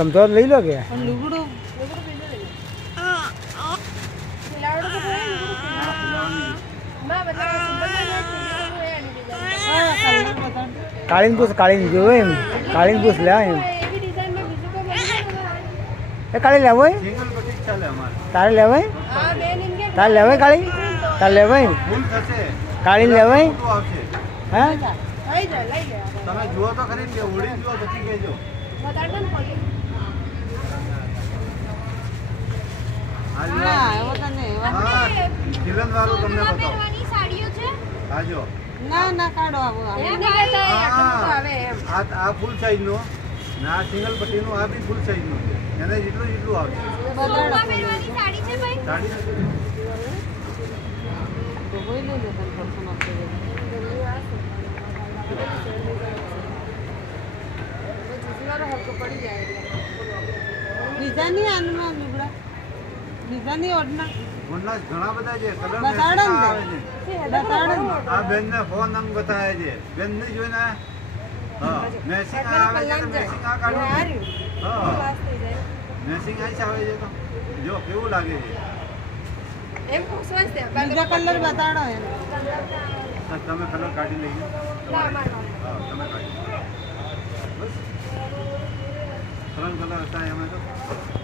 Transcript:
ગમતો હોય તો લઈ લો કે પણ લુગડું કાળીને પૂછ, કાળીને જોવે એમ, કાળીને પૂછ લે એમ. એ કાળી લેવાય, સિંગલ બટીક ચાલે અમારે. તારે લેવાય, તારે લેવાય કાળી, તારે લેવાય ફૂલ થશે. કાળી લેવાય. મોટું આવશે. હા તમે જુઓ તો ખરી ને કે ઓળી જુઓ પછી કહેજો. હા એવો તો નહીં હા જીલન વાળું તમને બતાવો. હા જો ના ના કાઢો આવું આ ફૂલ સાઈઝ નો ને આ સિંગલ પટ્ટી નું આ બી ફૂલ સાઈઝ નું છે. એને જેટલું જેટલું આવશે. સાડી બીજા નહીં આનમાં લુગડા બીજા નહીં ઓઢના ઓનલા ઘણા બધા છે. કલર બતાડો ને. આવે છે. બતાડો ને. આ બેન ને ફોન નંબર બતાવે છે. બેન ને જોઈને હા મેસિંગ આવે છે. મેસિંગ આ કાઢો. હા મેસિંગ આ આવે છે તો જો કેવું લાગે છે. બીજા કલર બતાડો એમ તમે કલર કાઢી લઈ હા તમે કાઢી બસ 3 કલર હતા એમાં તો